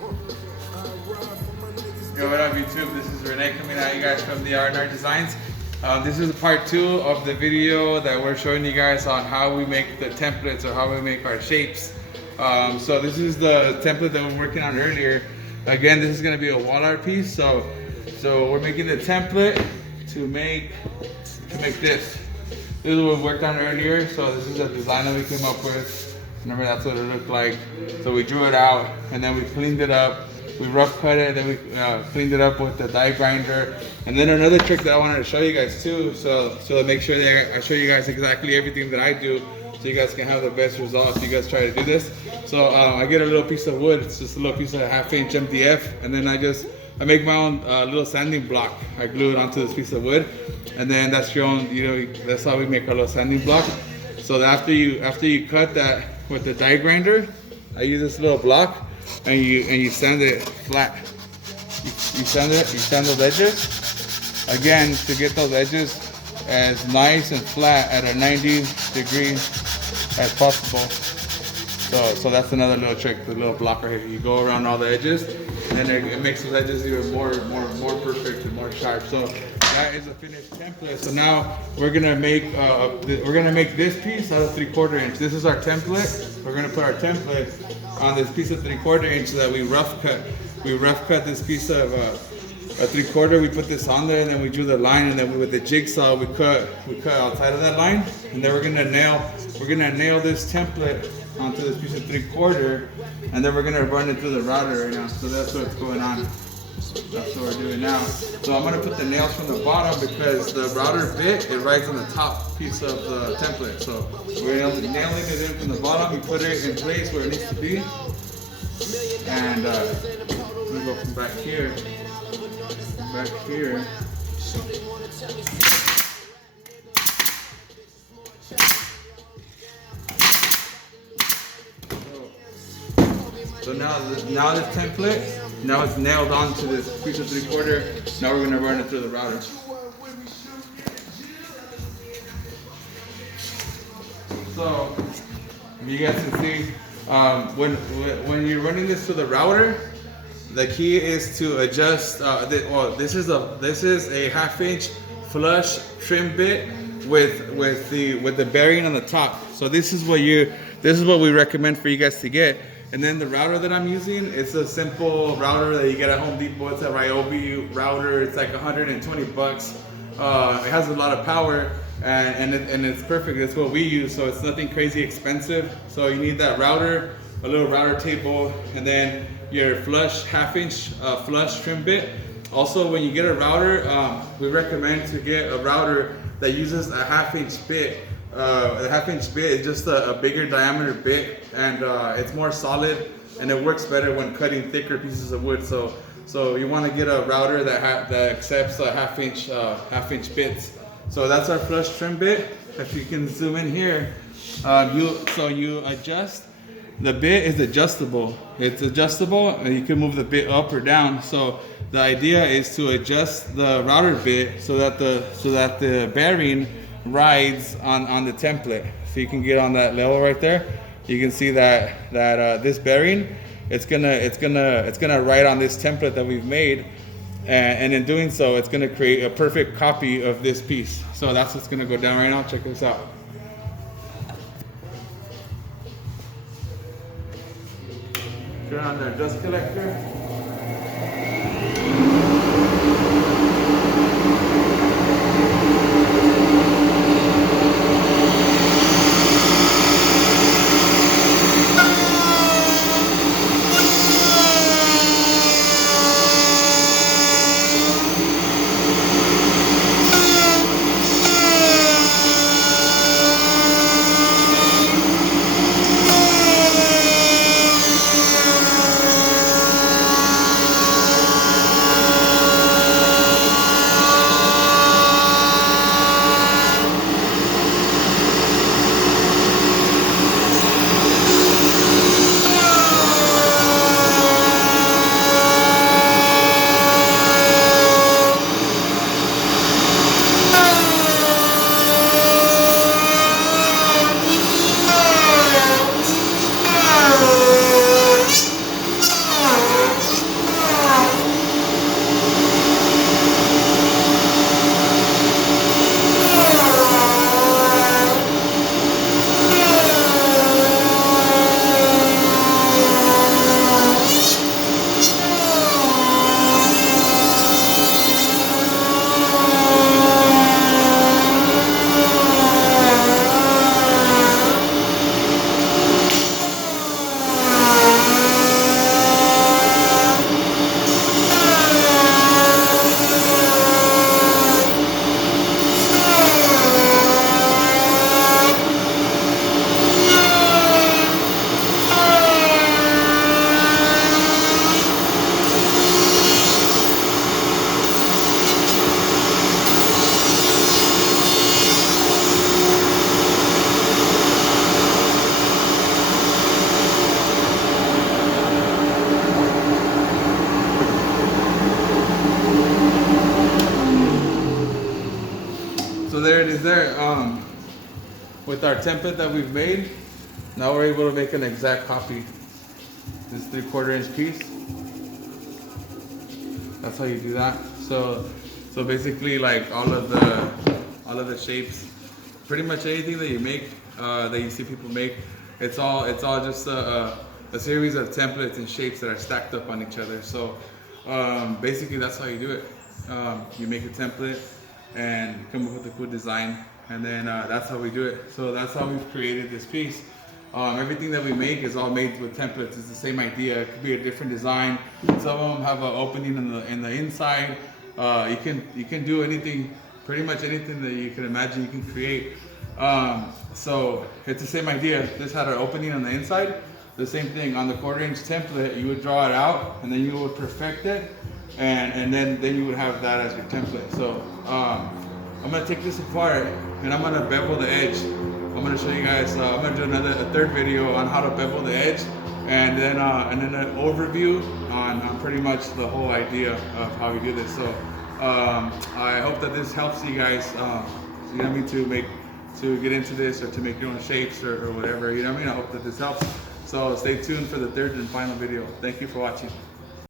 Yo, what up YouTube? This is Rene coming at you guys from the R&R Designs. This is part 2 of the video that we're showing you guys on how we make the templates or how we make our shapes. So this is the template that we were working on earlier. Again, this is going to be a wall art piece. So we're making the template to make this. This is what we worked on earlier. So this is a design that we came up with. Remember, that's what it looked like. So we drew it out and then we cleaned it up. We rough cut it, then we cleaned it up with the die grinder. And then another trick that I wanted to show you guys too, so to make sure that I show you guys exactly everything that I do, so you guys can have the best result if you guys try to do this. So I get a little piece of wood, it's just a little piece of 1/2 inch MDF, and then I make my own little sanding block. I glue it onto this piece of wood, and then that's your own, that's how we make our little sanding block. So after you cut that with the die grinder, I use this little block, and you sand it flat. You sand those edges again to get those edges as nice and flat at a 90 degree as possible. So that's another little trick, the little block right here. You go around all the edges, and then it makes those edges even more perfect and more sharp. So that is a finished template. So now we're gonna make this piece out of 3/4 inch. This is our template. We're gonna put our template on this piece of 3/4 inch that we rough cut. We rough cut this piece of a 3/4. We put this on there, and then we drew the line, and then with the jigsaw we cut outside of that line, and then we're gonna nail this template onto this piece of 3/4, and then we're gonna run it through the router right now. So that's what's going on. That's what we're doing now. So I'm gonna put the nails from the bottom because the router bit, it rides on the top piece of the template. So we're nailing it in from the bottom. We put it in place where it needs to be. And I'm gonna go from back here. So now this template, now it's nailed onto this piece of 3/4. Now we're gonna run it through the router. So you guys can see when you're running this through the router, the key is to adjust. This is a 1/2 inch flush trim bit with the bearing on the top. So this is what we recommend for you guys to get. And then the router that I'm using, it's a simple router that you get at Home Depot. It's a Ryobi router. It's like 120 bucks. It has a lot of power, and it's perfect. That's what we use. So it's nothing crazy expensive. So you need that router, a little router table, and then your flush 1/2 inch flush trim bit. Also, when you get a router, we recommend to get a router that uses a 1/2 inch bit. The 1/2 inch bit is just a bigger diameter bit, and it's more solid, and it works better when cutting thicker pieces of wood. So you want to get a router that accepts a 1/2 inch bits. So that's our flush trim bit. If you can zoom in here, you adjust. The bit is adjustable. It's adjustable, and you can move the bit up or down. So the idea is to adjust the router bit so that the bearing rides on the template. So you can get on that level right there. You can see that this bearing, it's gonna ride on this template that we've made, and in doing so, it's gonna create a perfect copy of this piece. So that's what's gonna go down right now. Check this out. Turn on the dust collector. with our template that we've made, now we're able to make an exact copy. This 3/4 inch piece. That's how you do that. So basically, like all of the shapes, pretty much anything that you make, that you see people make, it's all just a series of templates and shapes that are stacked up on each other. So basically, that's how you do it. You make a template and come up with a cool design, and then that's how we do it. So that's how we've created this piece. Everything that we make is all made with templates. It's the same idea. It could be a different design. Some of them have an opening in the inside. You can do anything, pretty much anything that you can imagine you can create. So it's the same idea. This had an opening on the inside. The same thing on the 1/4 inch template. You would draw it out, and then you would perfect it, and then you would have that as your template. So I'm gonna take this apart, and I'm gonna bevel the edge. I'm gonna show you guys. I'm gonna do a third video on how to bevel the edge, and then an overview on pretty much the whole idea of how we do this. So I hope that this helps you guys. You know what I mean, to get into this, or to make your own shapes, or whatever. You know what I mean. I hope that this helps. So stay tuned for the third and final video. Thank you for watching.